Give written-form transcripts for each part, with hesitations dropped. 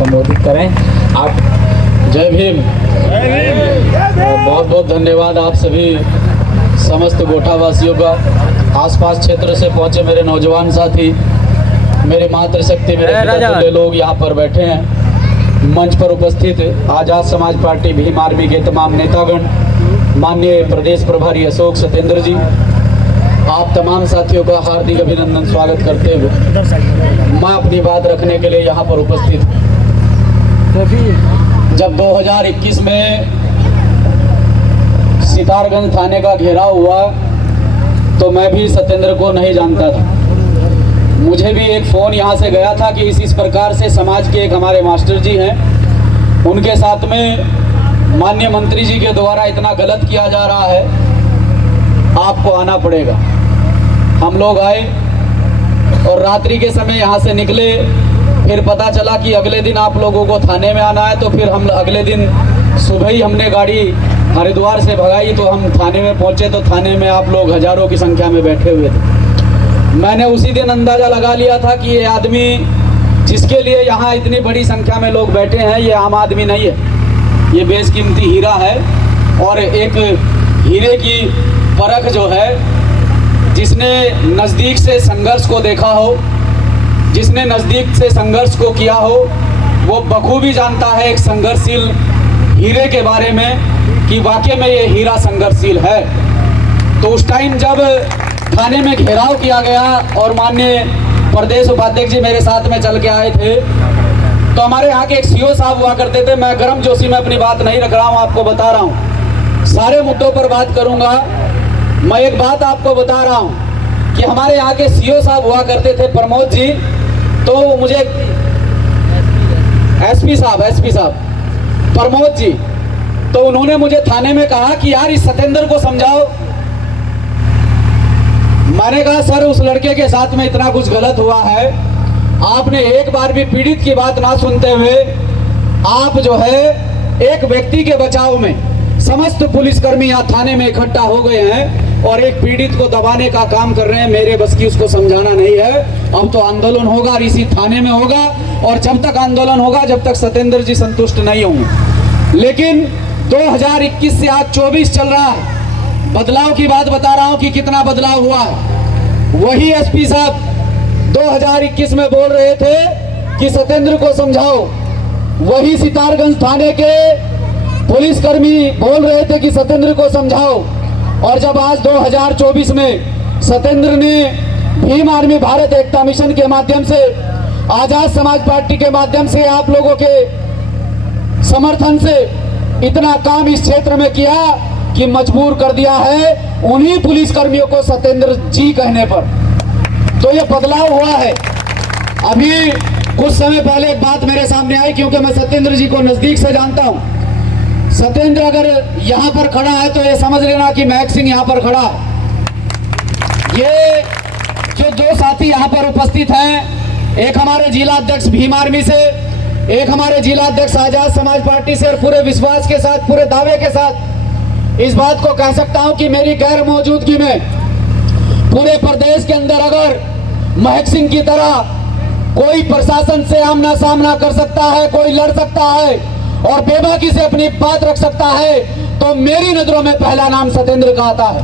संबोधित करें। आप। जय भीम। बहुत बहुत धन्यवाद आप सभी समस्त गोठावासियों का, आसपास क्षेत्र से पहुंचे मेरे नौजवान साथी, मेरे मातृशक्ति, मेरे लोग यहाँ पर बैठे हैं। मंच पर उपस्थित आज़ाद समाज पार्टी भीम आर्मी के तमाम नेतागण, माननीय प्रदेश प्रभारी अशोक सतेंद्र जी, आप तमाम साथियों का हार्दिक अभिनंदन स्वागत करते हुए मैं अपनी बात रखने के लिए यहाँ पर उपस्थित हूँ। जब 2021 में सितारगंज थाने का घेराव हुआ तो मैं भी सतेंद्र को नहीं जानता था। मुझे भी एक फ़ोन यहाँ से गया था कि इस प्रकार से समाज के एक हमारे मास्टर जी हैं, उनके साथ में माननीय मंत्री जी के द्वारा इतना गलत किया जा रहा है, आपको आना पड़ेगा। हम लोग आए और रात्रि के समय यहाँ से निकले। फिर पता चला कि अगले दिन आप लोगों को थाने में आना है, तो फिर हम अगले दिन सुबह ही हमने गाड़ी हरिद्वार से भगाई तो हम थाने में पहुँचे। तो थाने में आप लोग हज़ारों की संख्या में बैठे हुए थे। मैंने उसी दिन अंदाज़ा लगा लिया था कि ये आदमी जिसके लिए यहाँ इतनी बड़ी संख्या में लोग बैठे हैं, ये आम आदमी नहीं है, ये बेशकीमती हीरा है। और एक हीरे की परख जो है, जिसने नज़दीक से संघर्ष को देखा हो, जिसने नज़दीक से संघर्ष को किया हो, वो बखूबी जानता है एक संघर्षशील हीरे के बारे में कि वाकई में ये हीरा संघर्षशील है। तो उस टाइम जब थाने में घेराव किया गया और माननीय प्रदेश उपाध्यक्ष जी मेरे साथ में चल के आए थे, तो हमारे यहाँ के एक सीओ साहब हुआ करते थे। मैं गर्म जोशी में अपनी बात नहीं रख रहा हूँ, आपको बता रहा हूँ, सारे मुद्दों पर बात करूँगा। मैं एक बात आपको बता रहा हूँ कि हमारे यहाँ के सीओ साहब हुआ करते थे प्रमोद जी, तो मुझे एसपी साहब प्रमोद जी, तो उन्होंने मुझे थाने में कहा कि यार इस सतेंद्र को समझाओ। मैंने कहा सर, उस लड़के के साथ में इतना कुछ गलत हुआ है, आपने एक बार भी पीड़ित की बात ना सुनते हुए आप जो है एक व्यक्ति के बचाव में समस्त पुलिसकर्मी यहाँ थाने में इकट्ठा हो गए हैं और एक पीड़ित को दबाने का काम कर रहे हैं। मेरे बस की उसको समझाना नहीं है। अब तो आंदोलन होगा और इसी थाने में होगा, और जब तक आंदोलन होगा, जब तक सतेंद्र जी संतुष्ट नहीं होंगे। लेकिन 2021 से आज 24 चल रहा है, बदलाव की बात बता रहा हूँ कि कितना बदलाव हुआ है। वही एसपी साहब 2021 में बोल रहे थे कि सतेंद्र को समझाओ, वही सितारगंज थाने के पुलिसकर्मी बोल रहे थे कि सतेंद्र को समझाओ। और जब आज 2024 में सतेंद्र ने भीम आर्मी भारत एकता मिशन के माध्यम से, आजाद समाज पार्टी के माध्यम से, आप लोगों के समर्थन से इतना काम इस क्षेत्र में किया कि मजबूर कर दिया है उन्हीं पुलिसकर्मियों को सतेंद्र जी कहने पर। तो ये बदलाव हुआ है। अभी कुछ समय पहले एक बात मेरे सामने आई, क्योंकि मैं सतेंद्र जी को नजदीक से जानता हूं। सतेंद्र अगर यहाँ पर खड़ा है तो ये समझ लेना कि महक सिंह यहाँ पर खड़ा है। ये जो दो साथी यहाँ पर उपस्थित हैं, एक हमारे जिला अध्यक्ष भीम आर्मी से, एक हमारे जिला अध्यक्ष आजाद समाज पार्टी से, और पूरे विश्वास के साथ, पूरे दावे के साथ इस बात को कह सकता हूँ कि मेरी गैर मौजूदगी में पूरे प्रदेश के अंदर अगर महक सिंह की तरह कोई प्रशासन से आमना सामना कर सकता है, कोई लड़ सकता है और बेबाकी से अपनी बात रख सकता है, तो मेरी नजरों में पहला नाम सतेंद्र का आता है।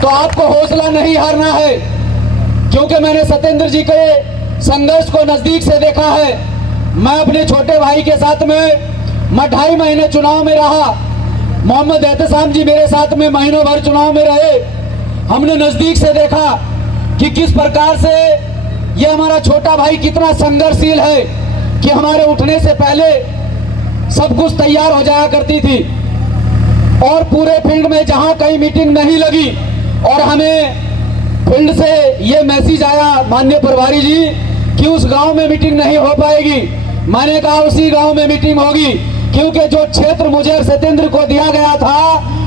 तो आपको हौसला नहीं हारना है, क्योंकि मैंने सतेंद्र जी के संघर्ष को नजदीक से देखा है। मैं अपने छोटे भाई के साथ में, मैं 2.5 महीने चुनाव में रहा, मोहम्मद एहतसाम जी मेरे साथ में महीनों भर चुनाव में रहे। हमने नजदीक से देखा कि किस प्रकार से ये हमारा छोटा भाई कितना संघर्षशील है, कि हमारे उठने से पहले सब कुछ तैयार हो जाया करती थी, और पूरे फील्ड में जहां कहीं मीटिंग नहीं लगी और हमें फील्ड से ये मैसेज आया माननीय प्रभारी जी कि उस गांव में मीटिंग नहीं हो पाएगी, मैंने कहा उसी गांव में मीटिंग होगी, क्योंकि जो क्षेत्र मुझे और सतेंद्र को दिया गया था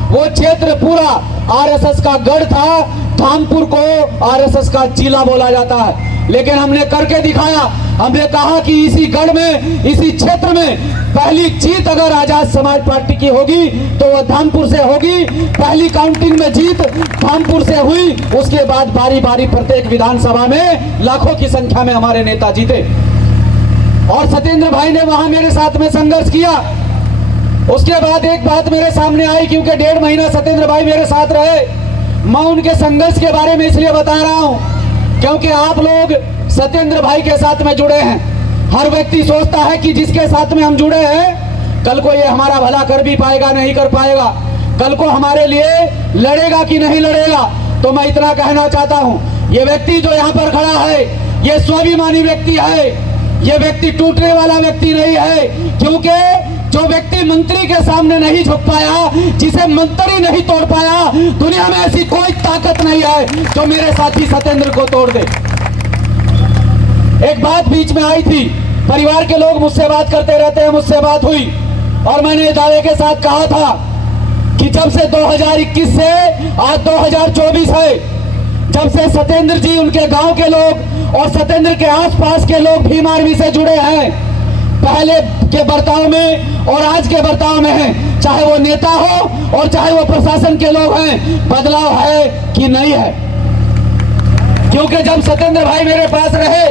वो क्षेत्र पूरा आरएसएस का गढ़ था। धामपुर को आरएसएस का जिला बोला जाता है, लेकिन हमने करके दिखाया। हमने कहा कि इसी गढ़ में, इसी क्षेत्र में पहली जीत अगर आजाद समाज पार्टी की होगी तो वह धामपुर से होगी। पहली काउंटिंग में जीत धामपुर से हुई, उसके बाद बारी बारी प्रत्येक विधानसभा में लाखों की संख्या में हमारे नेता जीते। और सत्येंद्र भाई ने वहां मेरे साथ में संघर्ष किया। उसके बाद एक बात मेरे सामने आई, क्योंकि 1.5 महीना सत्येंद्र भाई मेरे साथ रहे। मैं उनके संघर्ष के बारे में इसलिए बता रहा हूं क्योंकि आप लोग सत्येंद्र भाई के साथ में जुड़े हैं। हर व्यक्ति सोचता है कि जिसके साथ में हम जुड़े हैं कल को ये हमारा भला कर भी पाएगा, नहीं कर पाएगा, कल को हमारे लिए लड़ेगा कि नहीं लड़ेगा। तो मैं इतना कहना चाहता हूं, ये व्यक्ति जो यहाँ पर खड़ा है ये स्वाभिमानी व्यक्ति है, ये व्यक्ति टूटने वाला व्यक्ति नहीं है। क्योंकि जो व्यक्ति मंत्री के सामने नहीं झुक पाया, जिसे मंत्री नहीं तोड़ पाया, दुनिया में ऐसी कोई ताकत नहीं है जो मेरे साथी सत्येंद्र को तोड़ दे। एक बात बीच में आई थी, परिवार के लोग मुझसे बात करते रहते हैं, मुझसे बात हुई और मैंने दावे के साथ कहा था कि जब से 2021 से आज 2024 है, जब से सत्येंद्र जी, उनके गांव के लोग और सत्येंद्र के आसपास के लोग भीम आर्मी से जुड़े हैं, पहले के बर्ताव में और आज के बर्ताव में है, चाहे वो नेता हो और चाहे वो प्रशासन के लोग हैं, बदलाव है कि नहीं है। क्योंकि जब सत्येंद्र भाई मेरे पास रहे,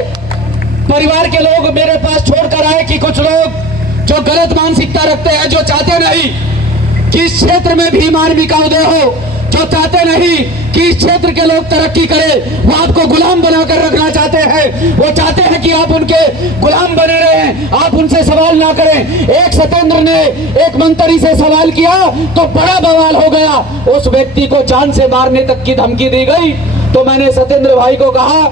परिवार के लोग मेरे पास छोड़कर आए कि कुछ लोग जो गलत मानसिकता रखते हैं, जो चाहते नहीं कि इस क्षेत्र में भीम आर्मी का उदय हो, जो चाहते नहीं कि इस क्षेत्र के लोग तरक्की करें, वो आपको गुलाम बनाकर रखना चाहते हैं। वो चाहते हैं कि आप उनके गुलाम बने रहें, आप उनसे सवाल ना करें। एक सत्येंद्र ने एक मंत्री से सवाल किया तो बड़ा बवाल हो गया, उस व्यक्ति को जान से मारने तक की धमकी दी गई। तो मैंने सत्येंद्र भाई को कहा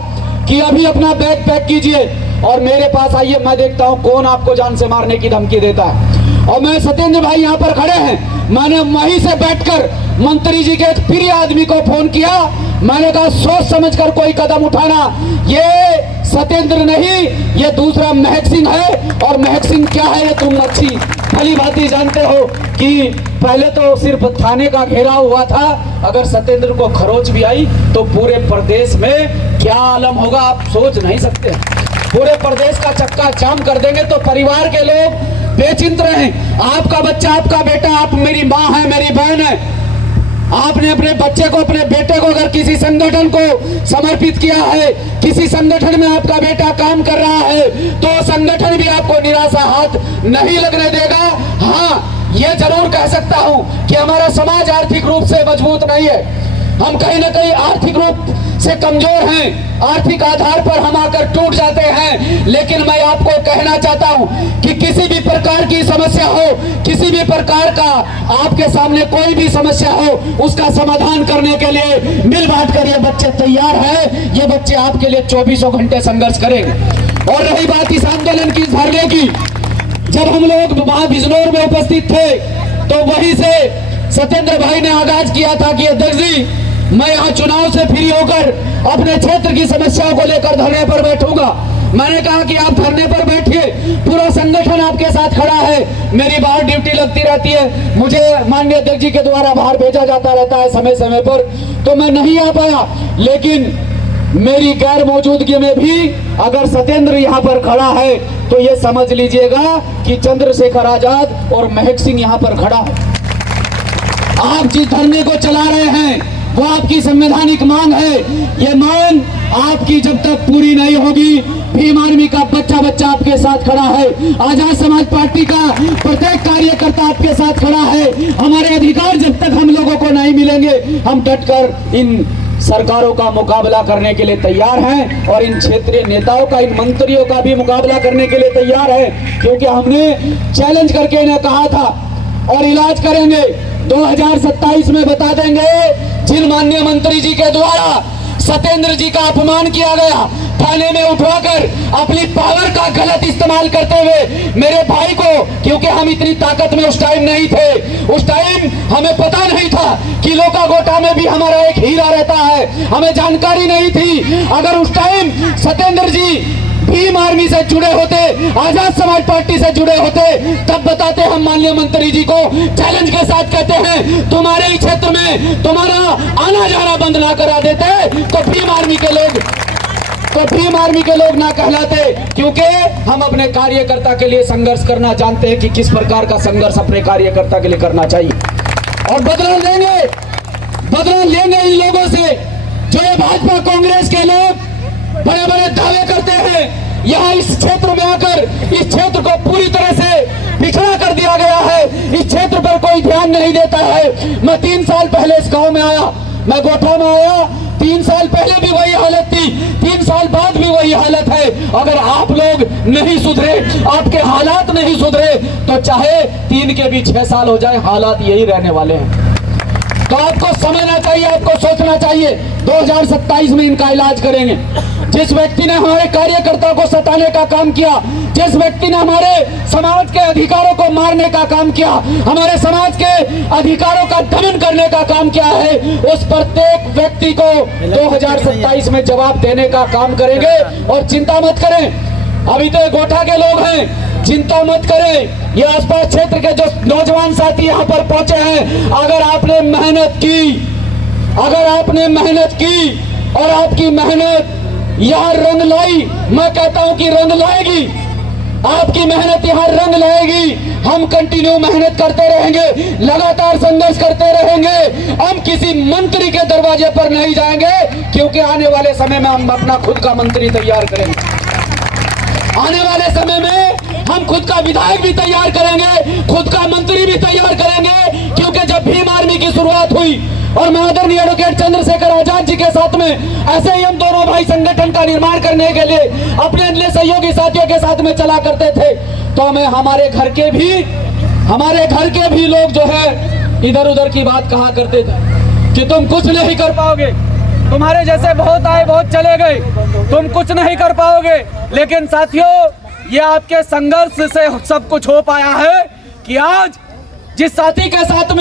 कि अभी अपना बैग पैक कीजिए और मेरे पास आइए, मैं देखता हूं कौन आपको जान से मारने की धमकी देता है। और मैं सत्येंद्र भाई यहाँ पर खड़े हैं, मैंने वहीं से बैठकर मंत्री जी के एक प्रिय आदमी को फोन किया। मैंने कहा सोच समझकर कोई कदम उठाना, ये सत्येंद्र नहीं, ये दूसरा महक सिंह है। और महक सिंह क्या है ये तुम अच्छी भली भांति जानते हो कि पहले तो सिर्फ थाने का घेराव हुआ था, अगर सत्येंद्र को खरोच भी आई तो पूरे प्रदेश में क्या आलम होगा आप सोच नहीं सकते। पूरे प्रदेश का चक्का जाम कर देंगे। तो परिवार के लोग बेचिंत रहें, आपका बच्चा, आपका बेटा, आप मेरी माँ है, मेरी बहन है, आपने अपने बच्चे को, अपने बेटे को अगर किसी संगठन को समर्पित किया है, किसी संगठन में आपका बेटा काम कर रहा है, तो संगठन भी आपको निराशा हाथ नहीं लगने देगा। हाँ, ये जरूर कह सकता हूं कि हमारा समाज आर्थिक रूप से मजबूत नहीं है, हम कहीं ना कहीं आर्थिक रूप से कमजोर हैं, आर्थिक आधार पर हम आकर टूट जाते हैं। लेकिन मैं आपको कहना चाहता हूं कि किसी भी प्रकार की समस्या हो, किसी भी प्रकार का आपके सामने कोई भी समस्या हो, उसका समाधान करने के लिए मिल बांट कर ये बच्चे तैयार हैं। ये बच्चे आपके लिए 24 घंटे संघर्ष करेंगे। और रही बात इस आंदोलन की, धरने की, जब हम लोग वहां बिजनौर में उपस्थित थे तो वहीं से सत्येंद्र भाई ने आगाज किया था कि अध्यक्ष जी, मैं यहाँ चुनाव से फ्री होकर अपने क्षेत्र की समस्याओं को लेकर धरने पर बैठूंगा। मैंने कहा कि आप धरने पर बैठिए, पूरा संगठन आपके साथ खड़ा है। मेरी बाहर ड्यूटी लगती रहती है, मुझे माननीय अध्यक्ष जी के द्वारा बाहर भेजा जाता रहता है समय समय पर, तो मैं नहीं आ पाया। लेकिन मेरी गैर मौजूदगी में भी अगर सत्येंद्र यहाँ पर खड़ा है तो ये समझ लीजिएगा कि चंद्रशेखर आजाद और महक सिंह यहाँ पर खड़ा है। आप जिस धरने को चला रहे हैं वो आपकी संवैधानिक मांग है। ये मांग आपकी जब तक पूरी नहीं होगी, भीम आर्मी का बच्चा बच्चा आपके साथ खड़ा है, आजाद समाज पार्टी का प्रत्येक कार्यकर्ता आपके साथ खड़ा है। हमारे अधिकार जब तक हम लोगों को नहीं मिलेंगे, हम डटकर इन सरकारों का मुकाबला करने के लिए तैयार हैं और इन क्षेत्रीय नेताओं का, इन मंत्रियों का भी मुकाबला करने के लिए तैयार है। क्योंकि हमने चैलेंज करके इन्हें कहा था और इलाज करेंगे, 2027 में बता देंगे जिन माननीय मंत्री जी के द्वारा सत्येंद्र जी का अपमान किया गया, थाने में उठवाकर अपनी पावर का गलत इस्तेमाल करते हुए मेरे भाई को, क्योंकि हम इतनी ताकत में उस टाइम नहीं थे, उस टाइम हमें पता नहीं था कि लोका गोटा में भी हमारा एक हीरा रहता है, हमें जानकारी नहीं थी। अगर उस टाइम सत्येंद्र जी भीम आर्मी से जुड़े होते, आजाद समाज पार्टी से जुड़े होते, तब बताते हम माननीय मंत्री जी को चैलेंज के साथ कहते हैं तुम्हारे ही क्षेत्र में तुम्हारा आना जाना बंद ना करा देते तो भीम आर्मी के लोग ना कहलाते। क्योंकि हम अपने कार्यकर्ता के लिए संघर्ष करना जानते हैं कि किस प्रकार का संघर्ष अपने कार्यकर्ता के लिए करना चाहिए। और बदला लेंगे इन लोगों से जो ये भाजपा कांग्रेस के लोग बड़े बड़े दावे करते हैं, यहाँ इस क्षेत्र में आकर इस क्षेत्र को पूरी तरह से पिछड़ा कर दिया गया है। इस क्षेत्र पर कोई ध्यान नहीं देता है। मैं 3 साल पहले इस गांव में आया, मैं गोठा में आया, 3 साल पहले भी वही हालत थी, 3 साल बाद भी वही हालत है। अगर आप लोग नहीं सुधरे, आपके हालात नहीं सुधरे, तो चाहे 3 के भी 6 साल हो जाए, हालात यही रहने वाले हैं। तो आपको समझना चाहिए, आपको सोचना चाहिए। 2027 में इनका इलाज करेंगे। जिस व्यक्ति ने हमारे कार्यकर्ताओं को सताने का काम किया, जिस व्यक्ति ने हमारे समाज के अधिकारों को मारने का काम किया, हमारे समाज के अधिकारों का दमन करने का काम किया है, उस प्रत्येक व्यक्ति को 2027 में जवाब देने का काम करेंगे। और चिंता मत करें, अभी तो गोठा के लोग हैं, चिंता मत करें। ये आसपास क्षेत्र के जो नौजवान साथी यहाँ पर पहुंचे हैं, अगर आपने मेहनत की और आपकी मेहनत यहाँ रंग लाई, मैं कहता हूँ कि रंग लाएगी, आपकी मेहनत यहाँ रंग लाएगी। हम कंटिन्यू मेहनत करते रहेंगे, लगातार संघर्ष करते रहेंगे। हम किसी मंत्री के दरवाजे पर नहीं जाएंगे, क्योंकि आने वाले समय में हम अपना खुद का मंत्री तैयार करेंगे। आने वाले समय में हम खुद का विधायक भी तैयार करेंगे, खुद का मंत्री भी तैयार करेंगे। क्योंकि जब भीम आर्मी की शुरुआत हुई और मैं आदरणीय एडवोकेट चंद्रशेखर आजाद जी के साथ में ऐसे ही हम दोनों भाई संगठन का निर्माण करने के लिए अपने अन्य सहयोगी साथियों के साथ में चला करते थे, तो हमें हमारे घर के भी लोग जो है इधर उधर की बात कहा करते थे कि तुम कुछ नहीं कर पाओगे, तुम्हारे जैसे बहुत आए बहुत चले गए, तुम कुछ नहीं कर पाओगे। लेकिन साथियों, ये आपके संघर्ष से सब कुछ हो पाया है कि आज जिस साथी के साथ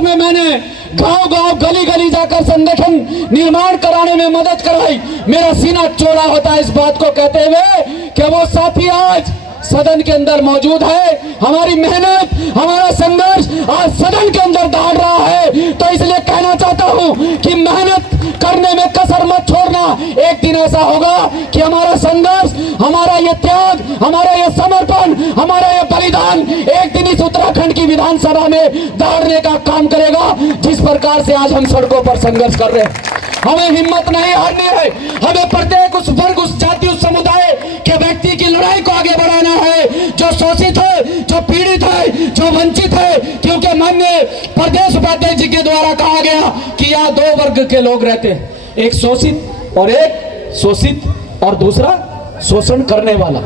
में मैंने गांव-गांव गली-गली जाकर संगठन निर्माण कराने में मदद कराई, मेरा सीना चौड़ा होता है इस बात को कहते हुए कि वो साथी आज सदन के अंदर मौजूद है। हमारी मेहनत, हमारा संघर्ष आज सदन के अंदर दौड़ रहा है। तो इसलिए कहना चाहता हूं कि मेहनत करने में कसर मत छोड़ना। एक दिन ऐसा होगा कि हमारा संघर्ष, हमारा ये त्याग, हमारा ये समर्पण, हमारा ये बलिदान एक दिन इस उत्तराखंड की विधानसभा में दौड़ने का काम करेगा। जिस प्रकार से आज हम सड़कों पर संघर्ष कर रहे हैं, हमें हिम्मत नहीं हारनी है। हमें प्रत्येक उस वर्ग, उस जाति, उस समुदाय के व्यक्ति की लड़ाई को आगे बढ़ाना है, जो शोषित है, जो पीड़ित है, जो वंचित है। क्योंकि माननीय प्रदेश उपाध्यक्ष जी के द्वारा कहा गया कि यहाँ 2 वर्ग के लोग रहते हैं, एक शोषित और दूसरा शोषण करने वाला,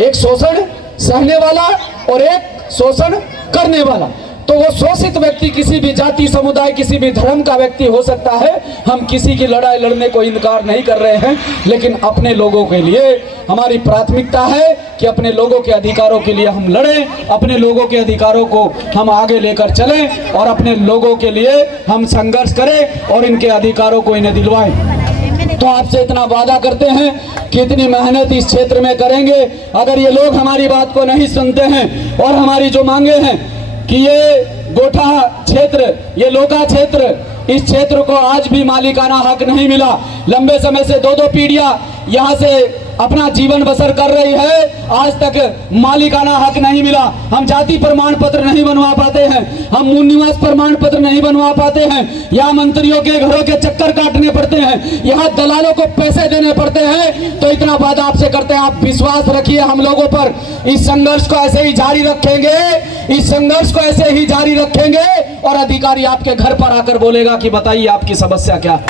एक शोषण सहने वाला और एक शोषण करने वाला। तो वो शोषित व्यक्ति किसी भी जाति, समुदाय, किसी भी धर्म का व्यक्ति हो सकता है। हम किसी की लड़ाई लड़ने को इनकार नहीं कर रहे हैं, लेकिन अपने लोगों के लिए हमारी प्राथमिकता है कि अपने लोगों के अधिकारों के लिए हम लड़ें, अपने लोगों के अधिकारों को हम आगे लेकर चलें और अपने लोगों के लिए हम संघर्ष करें और इनके अधिकारों को इन्हें दिलवाएं। तो आपसे इतना वादा करते हैं कि इतनी मेहनत इस क्षेत्र में करेंगे। अगर ये लोग हमारी बात को नहीं सुनते हैं और हमारी जो मांगे हैं कि ये गोठा क्षेत्र, ये लोका क्षेत्र, इस क्षेत्र को आज भी मालिकाना हक नहीं मिला। लंबे समय से 2-2 पीढ़ियां यहाँ से अपना जीवन बसर कर रही है, आज तक मालिकाना हक नहीं मिला। हम जाति प्रमाण पत्र नहीं बनवा पाते हैं, हम मूल निवास प्रमाण पत्र नहीं बनवा पाते हैं, यहाँ मंत्रियों के घरों के चक्कर काटने पड़ते हैं, यहाँ दलालों को पैसे देने पड़ते हैं। तो इतना वादा आपसे करते हैं, आप विश्वास रखिए हम लोगों पर। इस संघर्ष को ऐसे ही जारी रखेंगे, इस संघर्ष को ऐसे ही जारी रखेंगे और अधिकारी आपके घर पर आकर बोलेगा कि बताइए आपकी समस्या क्या है।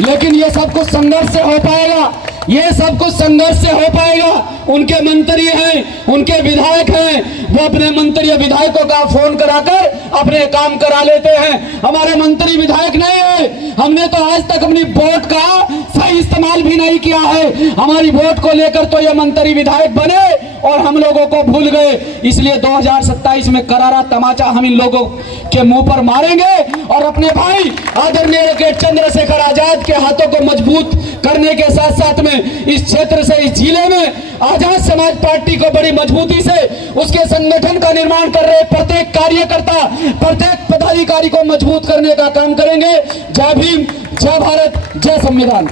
लेकिन ये सब कुछ संघर्ष से हो पाएगा, ये सब कुछ संघर्ष से हो पाएगा। उनके मंत्री हैं, उनके विधायक हैं, वो अपने मंत्री या विधायकों का फोन कराकर अपने काम करा लेते हैं। हमारे मंत्री विधायक नहीं है, हमने तो आज तक अपनी वोट का सही इस्तेमाल भी नहीं किया है। हमारी वोट को लेकर तो ये मंत्री विधायक बने और हम लोगों को भूल गए। इसलिए 2027 में करारा तमाचा हम इन लोगों के मुंह पर मारेंगे और अपने भाई आदरणीय एडवोकेट चंद्रशेखर आजाद के हाथों को मजबूत करने के साथ साथ में इस क्षेत्र से, इस जिले में आजाद समाज पार्टी को बड़ी मजबूती से उसके संगठन का निर्माण कर रहे प्रत्येक कार्यकर्ता, प्रत्येक पदाधिकारी को मजबूत करने का काम करेंगे। जय भीम, जय भारत, जय संविधान।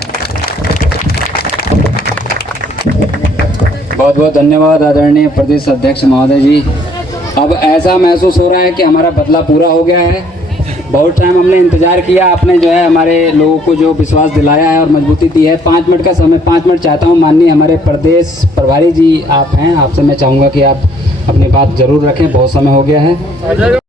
बहुत बहुत धन्यवाद आदरणीय प्रदेश अध्यक्ष महोदय जी। अब ऐसा महसूस हो रहा है कि हमारा बदला पूरा हो गया है। बहुत टाइम हमने इंतजार किया, आपने जो है हमारे लोगों को जो विश्वास दिलाया है और मजबूती दी है। 5 मिनट का समय, 5 मिनट चाहता हूँ। माननीय हमारे प्रदेश प्रभारी जी आप हैं, आपसे मैं चाहूँगा कि आप अपनी बात जरूर रखें, बहुत समय हो गया है।